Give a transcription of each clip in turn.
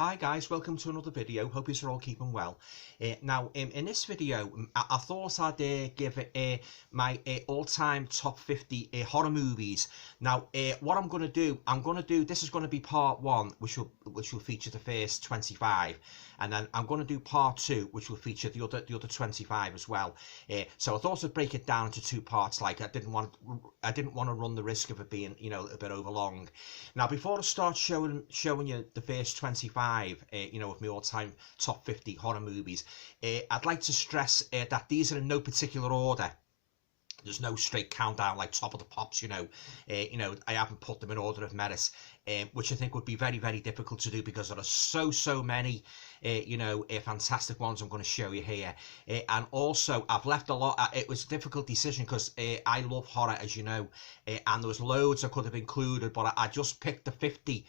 Hi guys, welcome to another video. Hope you're all keeping well. Now, in this video, I thought I'd give my all-time top 50 horror movies. Now, what I'm going to do, this is going to be part 1, which will feature the first 25, and then I'm going to do part 2, which will feature the other 25 as well. So I thought I'd break it down into 2 parts. Like I didn't want to run the risk of it being, a bit over long. Now, before I start showing you the first 25. Of my all-time top 50 horror movies, I'd like to stress that these are in no particular order. There's no straight countdown like Top of the Pops, I haven't put them in order of merit, which I think would be very, very difficult to do because there are so many, fantastic ones I'm going to show you here. And also, I've left a lot. It was a difficult decision because I love horror, as you know, and there was loads I could have included, but I just picked the 50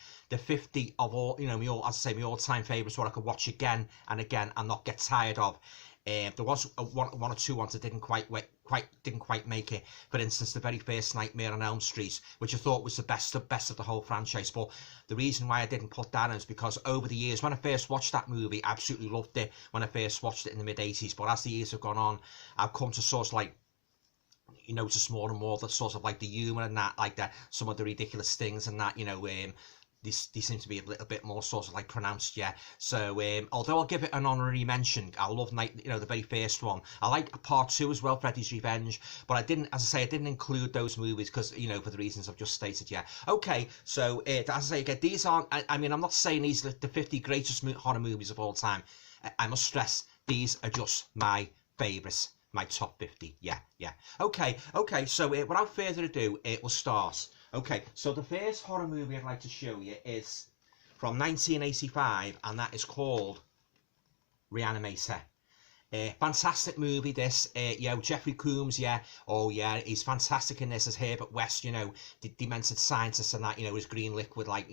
of all, my all-time favourites, what I could watch again and again and not get tired of. There was one or two ones that didn't quite make it. For instance, the very first Nightmare on Elm Street, which I thought was the best of the whole franchise. But the reason why I didn't put that in is because over the years, when I first watched that movie, I absolutely loved it when I first watched it in the mid-80s. But as the years have gone on, I've come to sort of like, notice more and more the sort of like the humour and that, like that, some of the ridiculous things and that, these seem to be a little bit more sort of like pronounced, yeah. So although I'll give it an honorary mention, I love the very first one. I like part 2 as well, Freddy's Revenge, but I didn't include those movies because for the reasons I've just stated, yeah. Okay, so as I say again, these aren't. I'm not saying these are the 50 greatest horror movies of all time. I must stress these are just my favourites. My top 50, yeah. Okay, so without further ado, we'll start. Okay, so the first horror movie I'd like to show you is from 1985, and that is called ReAnimator. Fantastic movie, this. Jeffrey Combs, yeah. Oh, yeah, he's fantastic in this as Herbert West, the demented scientist and that, his green liquid, like,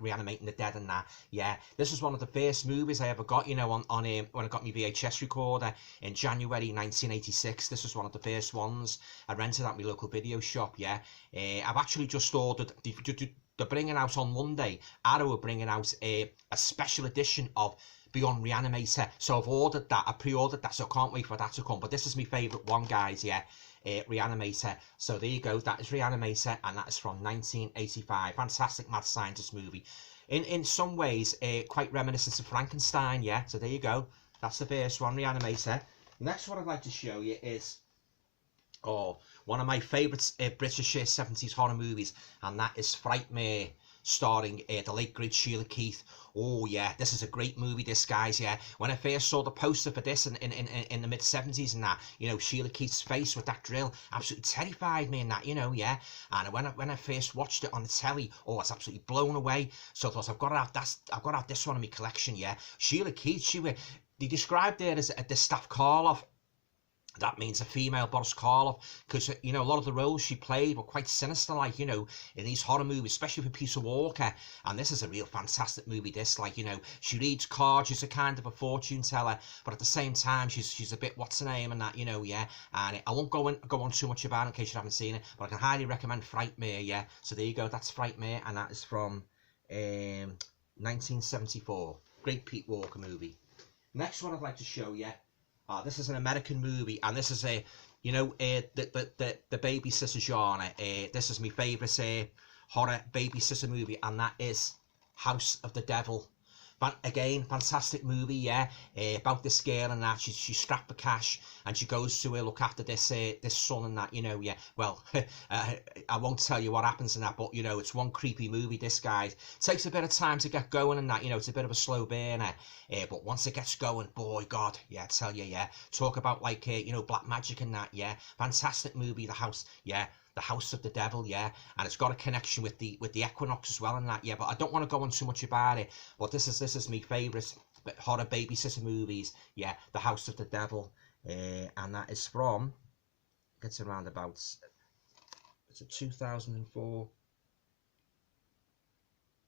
reanimating the dead and that. Yeah, this was one of the first movies I ever got, on when I got my VHS recorder in January 1986. This was one of the first ones I rented at my local video shop, yeah. I've actually just ordered, they're bringing out on Monday, Arrow are bringing out a special edition of Beyond ReAnimator, so I've ordered that, I pre-ordered that, so I can't wait for that to come. But this is my favourite one, guys, yeah, ReAnimator. So there you go, that is ReAnimator, and that is from 1985. Fantastic mad scientist movie. In some ways, quite reminiscent of Frankenstein, yeah. So there you go, that's the first one, ReAnimator. The next one I'd like to show you is one of my favourite British 70s horror movies, and that is Frightmare, starring the late great Sheila Keith. Oh yeah, this is a great movie, this, guys, yeah. When I first saw the poster for this in the mid-70s and that, Sheila Keith's face with that drill absolutely terrified me and that, yeah. And when I first watched it on the telly, I was absolutely blown away. So I thought, I've got to have this one in my collection, yeah. Sheila Keith, they described her as a Distaff Karloff. That means a female Boris Karloff, because a lot of the roles she played were quite sinister, like in these horror movies, especially for Peter Walker. And this is a real fantastic movie. This, like, she reads cards, she's a kind of a fortune teller, but at the same time she's a bit what's her name and that, yeah. And I won't go on too much about it in case you haven't seen it, but I can highly recommend Frightmare, yeah. So there you go, that's Frightmare, and that is from 1974. Great Pete Walker movie. Next one I'd like to show you. This is an American movie, and this is the babysitter genre. This is my favourite horror babysitter movie, and that is House of the Devil. But again, fantastic movie, yeah. About this girl and that she's strapped for cash, and she goes to look after this son and that, yeah. Well, I won't tell you what happens in that, but it's one creepy movie. This, guys, takes a bit of time to get going and that, it's a bit of a slow burner. But once it gets going, boy, God, yeah, I tell you, yeah. Talk about like black magic and that, yeah. Fantastic movie, The House, yeah. The House of the Devil, yeah, and it's got a connection with the Equinox as well and that, yeah. But I don't want to go on too much about it. But this is my favourite horror babysitter movies, yeah. The House of the Devil, and that is from, it's around about, it's a 2004.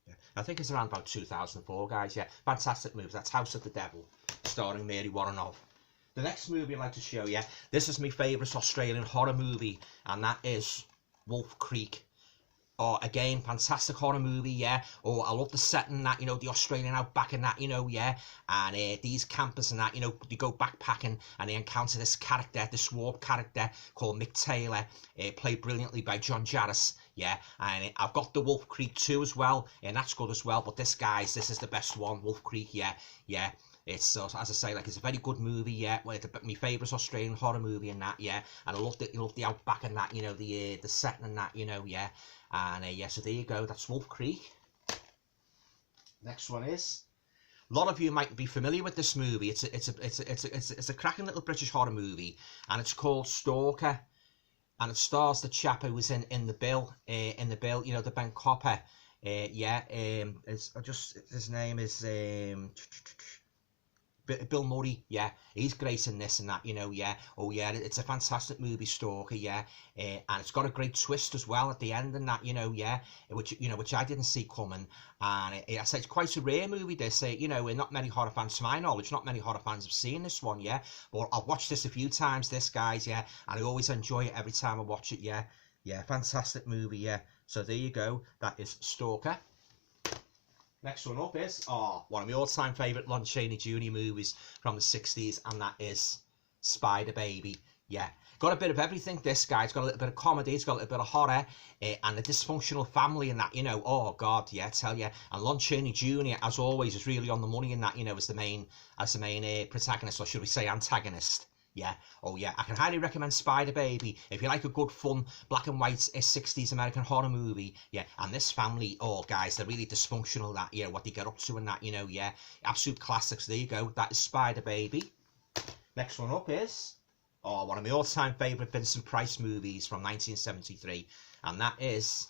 Yeah, I think it's around about 2004, guys, yeah. Fantastic movie. That's House of the Devil, starring Mary Warrenoff. The next movie I'd like to show you, this is my favourite Australian horror movie, and that is Wolf Creek. Oh, again, fantastic horror movie, yeah. Oh, I love the setting that, you know, the Australian outback and that, you know, yeah. And these campers and that, you know, they go backpacking and they encounter this character, this warp character called Mick Taylor, played brilliantly by John Jarvis, yeah. And I've got the Wolf Creek 2 as well, and that's good as well. But this, guys, this is the best one, Wolf Creek, yeah, yeah. It's as I say, like, it's a very good movie, yeah. Well, it's my favourite Australian horror movie and that, yeah. And I loved it. You love the outback and that, you know, the setting and that, you know, yeah. And yeah, so there you go. That's Wolf Creek. Next one is, a lot of you might be familiar with this movie. It's a cracking little British horror movie, and it's called Stalker, and it stars the chap who was in the bill, you know, the Ben Copper. Yeah, his name is Bill Murray, yeah, he's great in this and that, you know, yeah. Oh yeah, it's a fantastic movie, Stalker, yeah, and it's got a great twist as well at the end and that, you know, yeah, which I didn't see coming. And I say it's quite a rare movie. They say, you know, not many horror fans, to my knowledge, not many horror fans have seen this one, yeah. But I've watched this a few times, this, guys, yeah, and I always enjoy it every time I watch it, yeah, yeah, fantastic movie, yeah. So there you go, that is Stalker. Next one up is, one of my all-time favourite Lon Chaney Jr. movies from the 60s, and that is Spider Baby. Yeah, got a bit of everything, this guy. It's got a little bit of comedy, it's got a little bit of horror, and a dysfunctional family and that, you know. Oh, God, yeah, I tell you. And Lon Chaney Jr., as always, is really on the money in that, you know, as the main protagonist, or should we say antagonist. Yeah, oh yeah, I can highly recommend Spider Baby if you like a good, fun, black and white 60s American horror movie. Yeah, and this family, oh guys, they're really dysfunctional, that, you know, what they get up to and that, you know, yeah, absolute classics. There you go, that is Spider Baby. Next one up is, one of my all-time favourite Vincent Price movies from 1973, and that is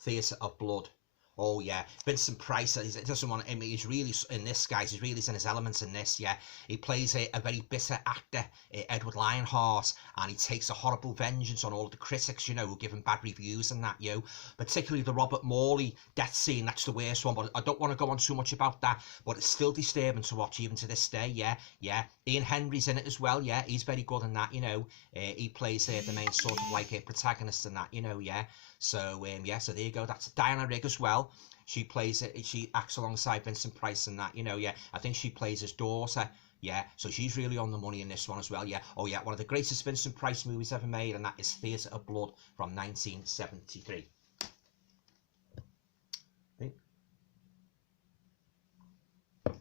Theatre of Blood. Oh yeah, Vincent Price, he doesn't want to, I mean, he's really in this, guys, he's really in his elements in this, yeah. He plays a very bitter actor, Edward Lionheart, and he takes a horrible vengeance on all the critics, you know, who give him bad reviews and that, you know. Particularly the Robert Morley death scene, that's the worst one, but I don't want to go on too much about that, but it's still disturbing to watch even to this day, yeah, yeah. Ian Henry's in it as well, yeah, he's very good in that, you know. He plays the main sort of like a protagonist in that, you know, yeah. So yeah, so there you go. That's Diana Rigg as well. She plays it. She acts alongside Vincent Price and that, you know, yeah. I think she plays his daughter, yeah. So she's really on the money in this one as well, yeah. Oh yeah, one of the greatest Vincent Price movies ever made, and that is Theatre of Blood from 1973.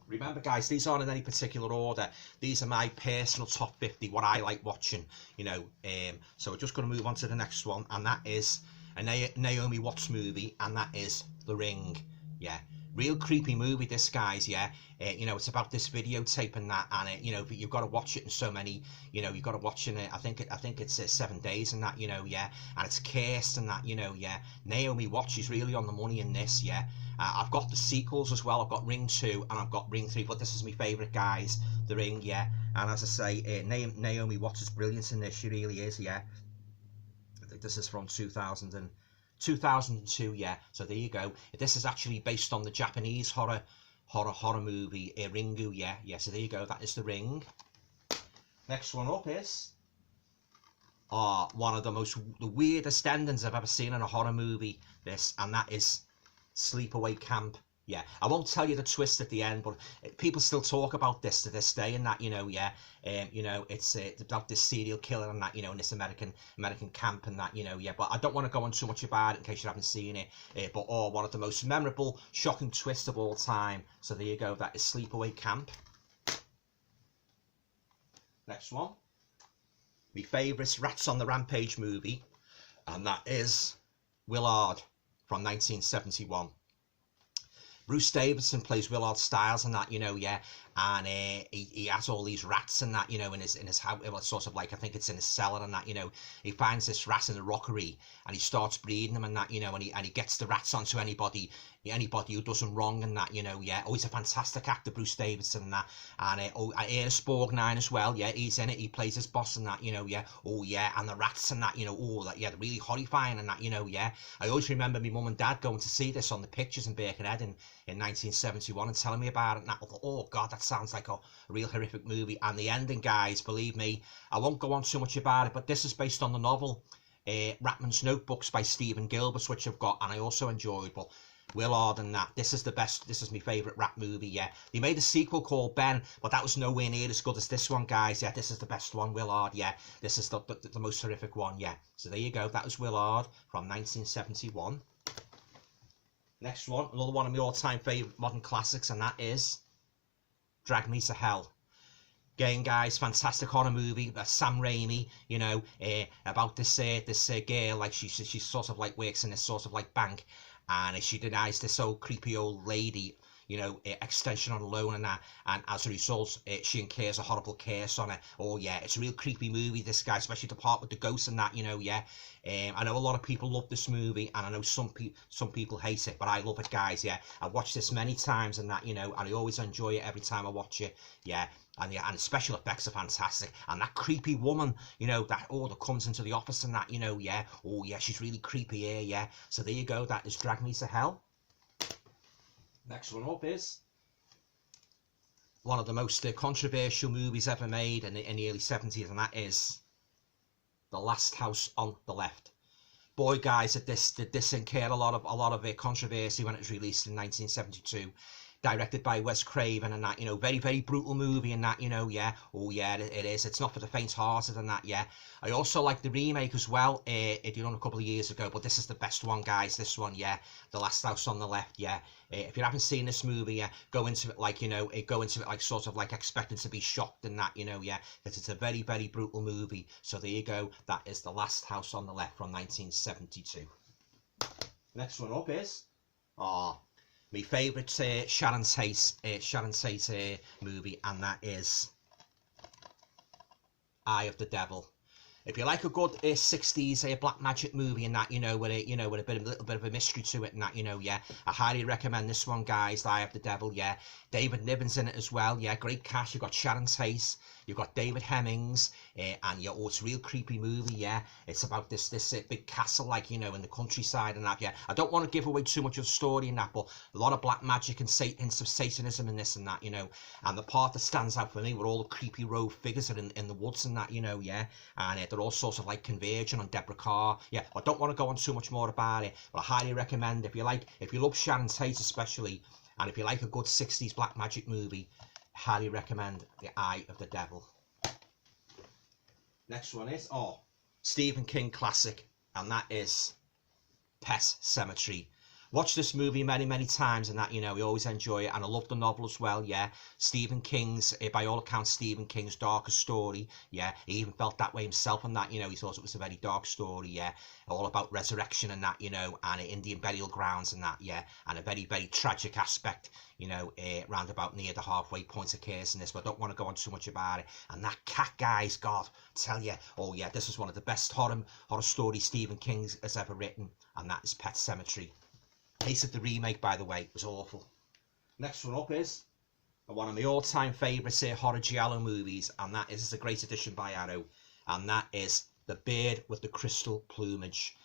Remember, guys, these aren't in any particular order. These are my personal top 50, what I like watching, you know. So we're just going to move on to the next one, and that is a Naomi Watts movie, and that is The Ring. Yeah, real creepy movie, this, guys, yeah. You know, it's about this videotape and that, and you know, you've got to watch it in so many, you know, you've got to watch it. I think it's 7 days and that, you know, yeah. And it's cursed and that, you know, yeah. Naomi Watts is really on the money in this, yeah. I've got the sequels as well. I've got Ring 2 and I've got Ring 3, but this is my favourite, guys, The Ring, yeah. And as I say, Naomi Watts is brilliant in this. She really is, yeah. I think this is from 2002, yeah. So there you go. This is actually based on the Japanese horror movie Ringu, yeah. Yeah, so there you go. That is The Ring. Next one up is one of the weirdest endings I've ever seen in a horror movie, this, and that is Sleepaway Camp. Yeah, I won't tell you the twist at the end, but people still talk about this to this day and that, you know, yeah. You know, it's about this serial killer and that, you know, in this American camp and that, you know, yeah. But I don't want to go on too much about it in case you haven't seen it. But one of the most memorable, shocking twists of all time. So there you go, that is Sleepaway Camp. Next one, my favourite Rats on the Rampage movie, and that is Willard from 1971. Bruce Davison plays Willard Styles and that, you know, yeah, and he has all these rats and that, you know, in his house. Well, it's sort of like, I think it's in his cellar and that, you know. He finds this rat in the rockery and he starts breeding them and that, you know, and he gets the rats onto anybody who does them wrong and that, you know, yeah. Oh, he's a fantastic actor, Bruce Davison and that. And Ernest Borgnine as well, yeah, he's in it. He plays his boss and that, you know, yeah. Oh yeah, and the rats and that, you know, oh, that, yeah, they're really horrifying and that, you know, yeah. I always remember my mum and dad going to see this on the pictures in Birkenhead in 1971 and telling me about it, and I thought, oh god, that sounds like a real horrific movie. And the ending, guys, believe me, I won't go on too much about it, but this is based on the novel Ratman's Notebooks by Stephen Gilbert, which I've got, and I also enjoyed, but Willard and that, this is the best, this is my favourite rat movie, yeah. They made a sequel called Ben, but that was nowhere near as good as this one, guys, yeah. This is the best one, Willard, yeah. This is the most horrific one, yeah. So there you go, that was Willard from 1971. Next one, another one of my all-time favourite modern classics, and that is Drag Me to Hell. Again, guys, fantastic horror movie, Sam Raimi, you know, about this girl, like she sort of like works in this sort of like bank, and she denies this old creepy old lady, you know, extension on a loan and that, and as a result, she incurs a horrible curse on her. Oh yeah, it's a real creepy movie, this guy, especially the part with the ghosts and that, you know, yeah. I know a lot of people love this movie, and I know some people hate it, but I love it, guys, yeah. I've watched this many times and that, you know, and I always enjoy it every time I watch it, yeah. And yeah, and the special effects are fantastic, and that creepy woman, you know, that comes into the office and that, you know, yeah. Oh yeah, she's really creepy here, yeah. So there you go, that is Drag Me to Hell. Next one up is one of the most controversial movies ever made in the early 70s, and that is The Last House on the Left. Boy, guys, did this incur a lot of controversy when it was released in 1972. Directed by Wes Craven and that, you know, very, very brutal movie and that, you know, yeah. Oh yeah, it is. It's not for the faint-hearted and that, yeah. I also like the remake as well, it did on a couple of years ago, but this is the best one, guys, this one, yeah. The Last House on the Left, yeah. If you haven't seen this movie, yeah, go into it like, you know, like sort of like expecting to be shocked and that, you know, yeah. Because it's a very, very brutal movie. So there you go, that is The Last House on the Left from 1972. Next one up is, my favourite Sharon Tate movie, and that is Eye of the Devil. If you like a good 60s black magic movie and that, you know, with a little bit of a mystery to it and that, you know, yeah, I highly recommend this one, guys. The Eye of the Devil, yeah. David Niven's in it as well, yeah. Great cast. You've got Sharon Tate, you've got David Hemmings, and yeah, it's a real creepy movie, yeah. It's about this big castle, like, you know, in the countryside and that, yeah. I don't want to give away too much of the story and that, but a lot of black magic and hints of Satanism in this and that, you know. And the part that stands out for me were all the creepy rogue figures are in the woods and that, you know, yeah. And they're all sorts of like converging on Deborah Carr, yeah. I don't want to go on too much more about it, but I highly recommend, if you love Sharon Tate especially, and if you like a good 60s black magic movie, highly recommend The Eye of the Devil. Next one is, Stephen King classic, and that is Pet Sematary. Watched this movie many, many times and that, you know, we always enjoy it, and I love the novel as well, yeah. Stephen King's, by all accounts, Stephen King's darkest story, yeah. He even felt that way himself and that, you know, he thought it was a very dark story, yeah. All about resurrection and that, you know, and Indian burial grounds and that, yeah. And a very, very tragic aspect, you know, round about near the halfway point occurs in this, but I don't want to go on too much about it. And that cat, guys, God, I tell you, oh yeah, this is one of the best horror stories Stephen King has ever written, and that is Pet Sematary. Hated the remake, by the way, it was awful. Next one up is one of my all-time favourite horror giallo movies, and that is a great addition by Arrow, and that is The Bird with the Crystal Plumage.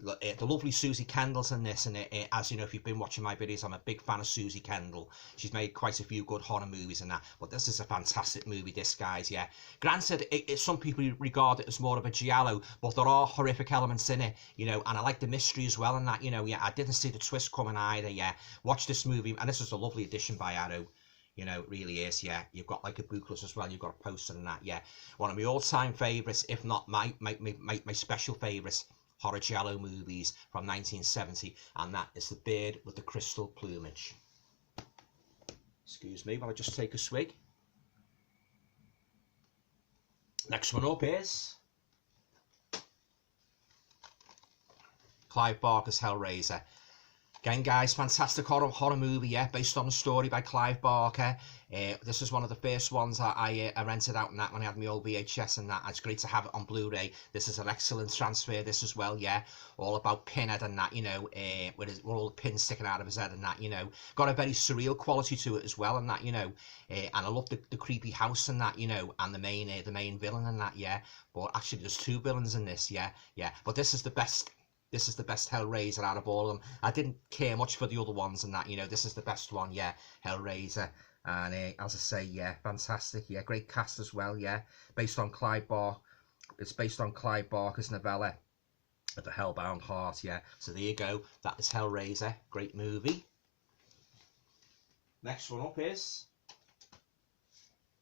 The lovely Susie Kendall's in this, and as you know, if you've been watching my videos, I'm a big fan of Susie Kendall. She's made quite a few good horror movies and that, but this is a fantastic movie, this, guys, yeah. Granted, some people regard it as more of a giallo, but there are horrific elements in it, you know, and I like the mystery as well and that, you know, yeah. I didn't see the twist coming either, yeah. Watch this movie, and this is a lovely addition by Arrow. You know, it really is, yeah. You've got like a booklet as well, you've got a poster and that, yeah. One of my all-time favourites, if not my special favourites, horror giallo movies from 1970, and that is The Bird with the Crystal Plumage. Excuse me while I just take a swig. Next one up is Clive Barker's Hellraiser. Again, guys, fantastic horror movie, yeah, based on a story by Clive Barker. This is one of the first ones I rented out and that when I had my old VHS and that. It's great to have it on Blu-ray. This is an excellent transfer, this as well, yeah. All about Pinhead and that, you know, with all the pins sticking out of his head and that, you know. Got a very surreal quality to it as well and that, you know. And I love the creepy house and that, you know, and the main villain and that, yeah. But actually, there's two villains in this, yeah, yeah. But this is the best. This is the best Hellraiser out of all of them. I didn't care much for the other ones and that, you know. This is the best one, yeah, Hellraiser. And as I say, yeah, fantastic, yeah, great cast as well, yeah. Based on Clive Barker. It's based on Clive Barker's novella, At the Hellbound Heart, yeah. So there you go. That is Hellraiser. Great movie. Next one up is...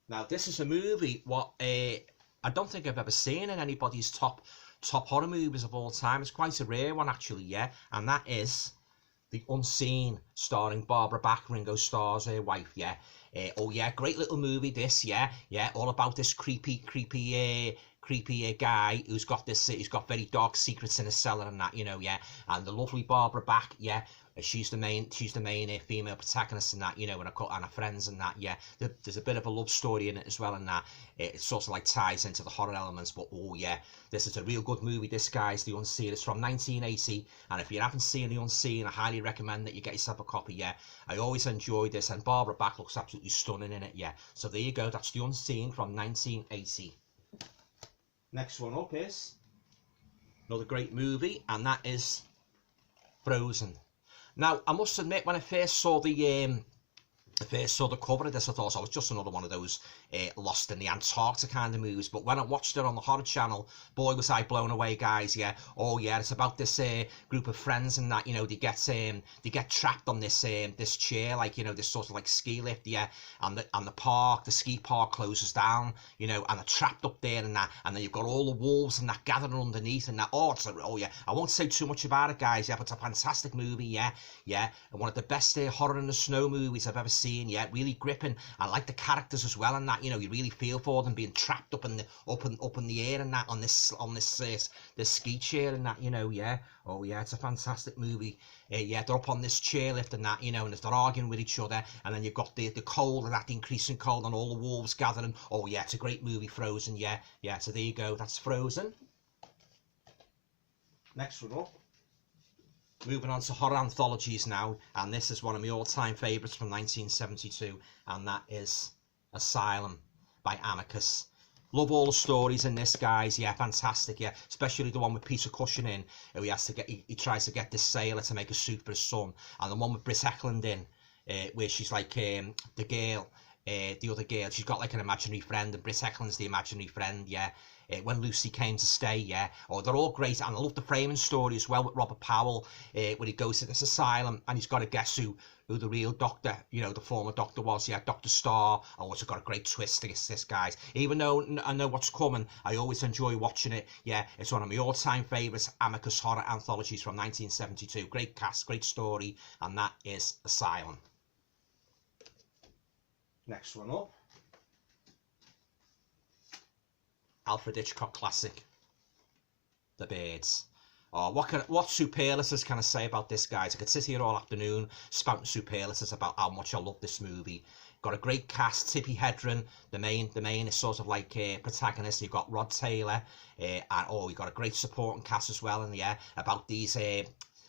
Now, this is a movie what I don't think I've ever seen in anybody's top horror movies of all time. It's quite a rare one, actually, yeah. And that is The Unseen, starring Barbara Bach, Ringo Starr's wife, yeah. Oh, yeah, great little movie, this, yeah. Yeah, all about this creepy guy who's got very dark secrets in his cellar and that, you know, yeah. And the lovely Barbara Bach, yeah. She's the main female protagonist in that, you know, and her friends and that, yeah. There's a bit of a love story in it as well, and that it sort of like ties into the horror elements. But oh yeah, this is a real good movie. This, guys, The Unseen. It's from 1980, and if you haven't seen The Unseen, I highly recommend that you get yourself a copy. Yeah, I always enjoyed this, and Barbara Bach looks absolutely stunning in it. Yeah, so there you go. That's The Unseen from 1980. Next one up is another great movie, and that is Frozen. Now, I must admit, when I first saw the cover of this, I thought I was just another one of those Lost in the Antarctica kind of movies. But when I watched it on the Horror Channel, boy, was I blown away, guys. Yeah, oh yeah, it's about this group of friends and that, you know, they get trapped on this chair, like, you know, this sort of like ski lift, yeah, and the ski park closes down, you know, and they're trapped up there and that, and then you've got all the wolves and that gathering underneath and that. Oh yeah, I won't say too much about it, guys. Yeah, but it's a fantastic movie. Yeah, and one of the best horror in the snow movies I've ever seen. Yeah, really gripping. I like the characters as well and that. You know, you really feel for them being trapped up in the air and that on this ski chair and that. You know, yeah. Oh yeah, it's a fantastic movie. Yeah, they're up on this chairlift and that, you know, and they're arguing with each other, and then you've got the cold and that increasing cold and all the wolves gathering. Oh yeah, it's a great movie, Frozen. Yeah. So there you go. That's Frozen. Next one up. Moving on to horror anthologies now, and this is one of my all-time favourites from 1972, and that is Asylum by Amicus. Love all the stories in this, guys. Yeah, fantastic. Yeah, especially the one with Peter Cushing in, who he tries to get this sailor to make a suit for his son, and the one with Britt Eklund in, where she's like the other girl. She's got like an imaginary friend, and Britt Eklund's the imaginary friend. Yeah. When Lucy Came to Stay, yeah. Oh, they're all great, and I love the framing story as well with Robert Powell, when he goes to this asylum and he's got to guess who the real doctor, you know, the former doctor was. Yeah, Dr. Starr. Oh, it's got a great twist to this, guys. Even though I know what's coming, I always enjoy watching it. Yeah, it's one of my all-time favourites, Amicus horror anthologies from 1972. Great cast, great story, and that is Asylum. Next one up. Alfred Hitchcock classic, The Birds. Oh, what superlatives can I say about this, guys? I could sit here all afternoon spouting superlatives about how much I love this movie. Got a great cast. Tippi Hedren, the main is sort of like protagonist. You've got Rod Taylor, and you've got a great supporting cast as well. And yeah, about these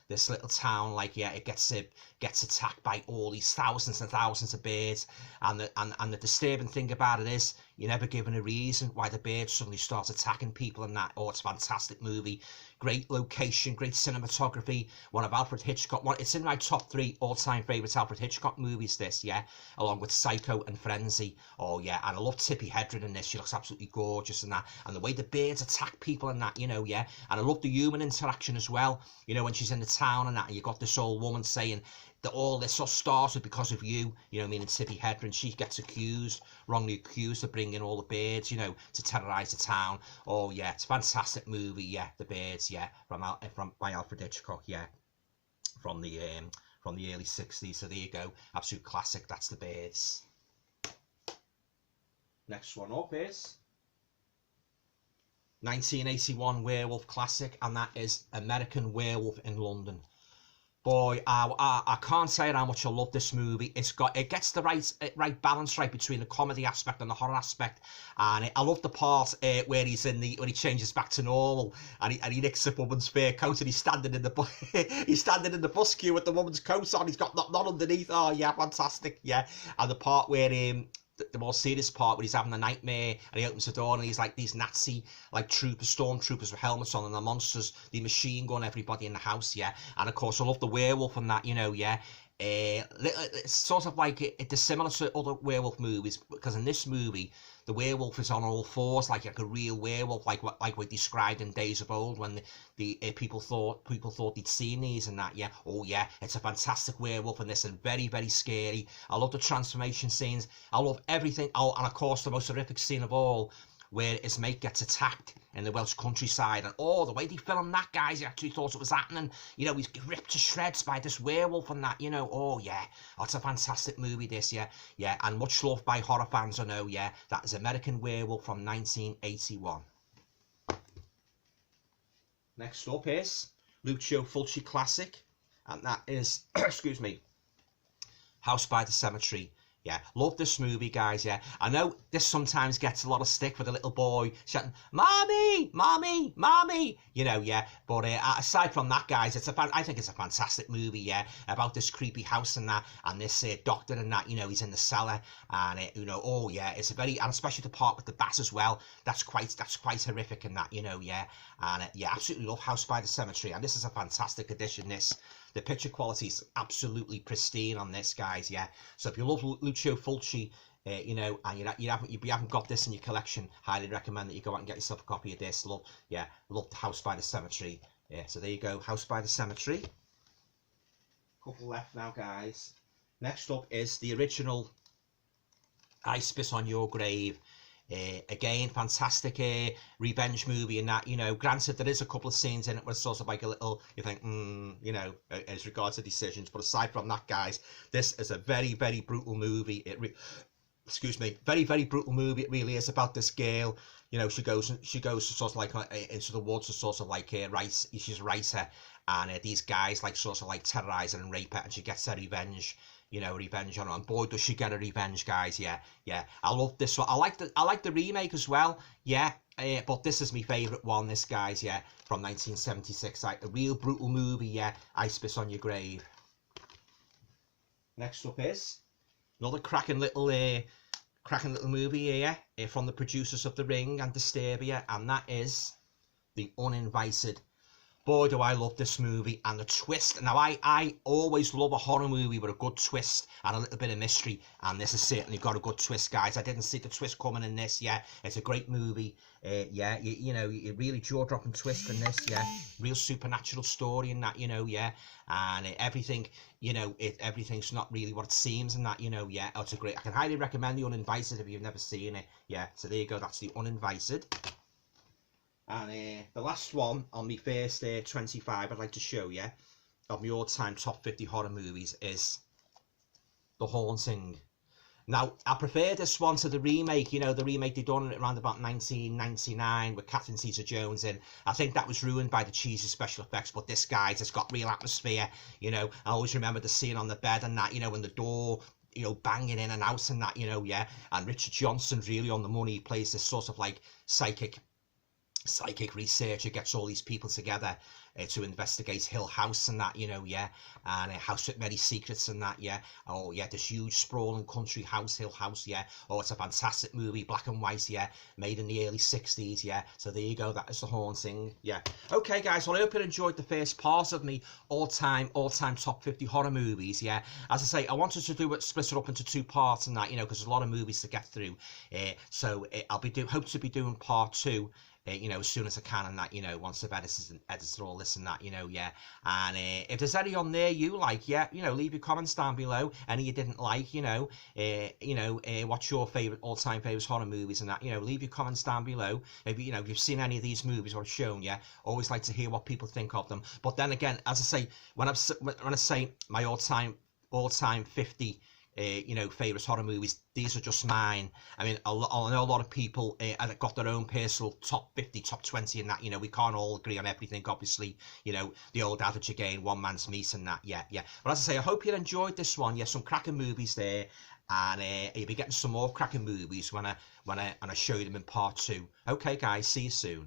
this little town, like, yeah, it gets attacked by all these thousands and thousands of birds, and the disturbing thing about it is you're never given a reason why the birds suddenly start attacking people and that. Oh, it's a fantastic movie. Great location, great cinematography. One of Alfred Hitchcock. It's in my top 3 all-time favourite Alfred Hitchcock movies, this, yeah, along with Psycho and Frenzy. Oh yeah, and I love Tippi Hedren in this. She looks absolutely gorgeous and that, and the way the birds attack people and that, you know, yeah. And I love the human interaction as well. You know, when she's in the town and that, and you got this old woman saying that all this sort of started because of you, you know, meaning Tippi Hedren. She gets wrongly accused of bringing all the birds, you know, to terrorise the town. Oh yeah, it's a fantastic movie. Yeah, The Birds. Yeah, by Alfred Hitchcock. Yeah, from the early 60s. So there you go, absolute classic. That's The Birds. Next one up is 1981 werewolf classic, and that is American Werewolf in London. Boy, I can't say how much I love this movie. It gets the right balance right between the comedy aspect and the horror aspect, and I love the part where he changes back to normal and he nicks a woman's fur coat and he's standing in the bus queue with the woman's coat on. He's got nothing underneath. Oh yeah, fantastic. Yeah, and the part where the more serious part where he's having a nightmare and he opens the door and he's like these Nazi like stormtroopers with helmets on, and the monsters, they machine gun everybody in the house. Yeah, and of course I love the werewolf and that, you know. Yeah, it's sort of like it's similar to other werewolf movies, because in this movie the werewolf is on all fours, like a real werewolf, like we described in days of old when the people thought they'd seen these and that. Yeah, oh yeah, it's a fantastic werewolf in this, and very, very scary. I love the transformation scenes. I love everything. Oh, and of course the most horrific scene of all, where his mate gets attacked in the Welsh countryside, and the way they filmed that, guys, you actually thought it was happening. You know, he's ripped to shreds by this werewolf and that, you know. Oh yeah, it's a fantastic movie, this. Yeah, and much loved by horror fans, I know. Yeah, that is American Werewolf from 1981. Next up is Lucio Fulci classic, and that is excuse me, House by the Cemetery. Yeah, love this movie, guys. Yeah, I know this sometimes gets a lot of stick for the little boy shouting, "Mommy, mommy, mommy," you know. Yeah, but aside from that, guys, I think it's a fantastic movie. Yeah, about this creepy house and that, and this doctor and that. You know, he's in the cellar, and you know, oh yeah, it's a very, and especially the part with the bat as well. That's quite horrific and that. You know, yeah, and yeah, absolutely love House by the Cemetery, and this is a fantastic addition. The picture quality is absolutely pristine on this, guys. Yeah, so if you love Lucio Fulci, you know, and you haven't got this in your collection, highly recommend that you go out and get yourself a copy of this. Love the House by the Cemetery. Yeah, so there you go, House by the Cemetery. Couple left now, guys. Next up is the original I Spit on Your Grave. Again, fantastic revenge movie and that, you know. Granted, there is a couple of scenes in it where it's sort of like a little, you think, you know, as regards to decisions. But aside from that, guys, this is a very, very brutal movie. Excuse me, very, very brutal movie. It really is about this girl. You know, she goes sort of like into the woods to sort of like she's a writer, and these guys like sort of like terrorize her and rape her, and she gets her revenge. You know, revenge on her, and boy does she get a revenge, guys. Yeah, I love this one. I like the remake as well. Yeah, but this is my favourite one. This, guys, yeah, from 1976. Like a real brutal movie. Yeah, I Spit on Your Grave. Next up is another cracking little movie here, from the producers of The Ring and Disturbia, and that is The Uninvited. Boy, do I love this movie, and the twist. Now, I always love a horror movie with a good twist and a little bit of mystery, and this has certainly got a good twist, guys. I didn't see the twist coming in this. Yeah, it's a great movie. Yeah, you know, you really jaw-dropping twist in this. Yeah, real supernatural story in that, you know. Yeah, and everything, you know, everything's not really what it seems and that, you know. Yeah, it's a great. I can highly recommend The Uninvited if you've never seen it. Yeah, so there you go. That's The Uninvited. And the last one on my first 25 I'd like to show you of my all-time top 50 horror movies is The Haunting. Now, I prefer this one to the remake. You know, the remake they done around about 1999 with Catherine Zeta-Jones in. I think that was ruined by the cheesy special effects, but this, guys, it's got real atmosphere. You know, I always remember the scene on the bed and that, you know, when the door, you know, banging in and out and that, you know. Yeah, and Richard Johnson's really on the money. He plays this sort of like psychic researcher, gets all these people together to investigate Hill House and that, you know. Yeah, and a house with many secrets and that. Yeah, oh yeah, this huge sprawling country house, Hill House. Yeah, oh, it's a fantastic movie, black and white. Yeah, made in the early 60s. Yeah, so there you go, that is The Haunting. Yeah, okay, guys, well, I hope you enjoyed the first part of me all-time top 50 horror movies. Yeah, as I say, I wanted to split it up into two parts and that, you know, because there's a lot of movies to get through. So I'll hope to be doing part 2, you know, as soon as I can and that, you know, once I've edited all this and that, you know. Yeah, and if there's any on there you like, yeah, you know, leave your comments down below. Any you didn't like, you know, what's your favorite all-time favorites horror movies and that, you know, leave your comments down below. Maybe, you know, if you've seen any of these movies or I've shown you, always like to hear what people think of them. But then again, as I say, when I say my all-time 50 you know, favourite horror movies, these are just mine. I mean, I know a lot of people have got their own personal top 50, top 20 and that, you know. We can't all agree on everything, obviously, you know, the old adage again, one man's meat and that. Yeah. But as I say, I hope you enjoyed this one. Yeah, some cracking movies there, and you'll be getting some more cracking movies when I show you them in part 2. Okay, guys, see you soon.